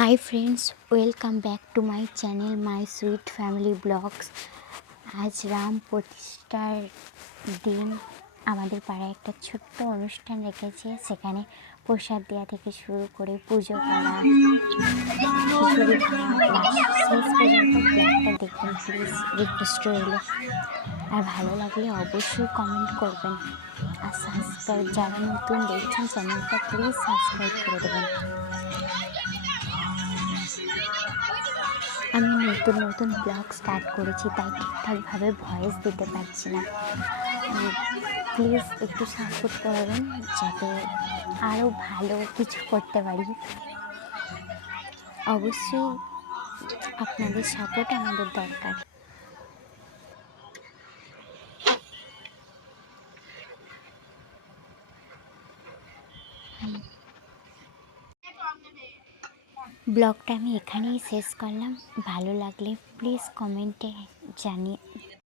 Hi friends welcome back to my channel my sweet family blogs আজ রাম প্রতিষ্ঠার দিন আমাদের পাড়ায় একটা ছোট্ট অনুষ্ঠান রেখেছে। সেখানে প্রসাদ দেওয়া থেকে শুরু করে পুজো করা। দেখবেন প্লিজ রিকোয়েস্ট রইল আর ভালো লাগলে অবশ্যই কমেন্ট করবেন। আর সাবস্ক্রাইব যারা নতুন দেখছেন চ্যানেলটা প্লিজ সাবস্ক্রাইব করে দেবেন। আমি নতুন নতুন ব্লগ স্টার্ট করেছি, তাই ঠিকঠাকভাবে ভয়েস দিতে পারছি না। প্লিজ একটু সাপোর্ট করবেন যাতে আরও ভালো কিছু করতে পারি। অবশ্যই আপনাদের সাপোর্ট আমাদের দরকার। ব্লগটা আমি এখানেই শেষ করলাম। ভালো লাগলে প্লিজ কমেন্টে জানিয়ে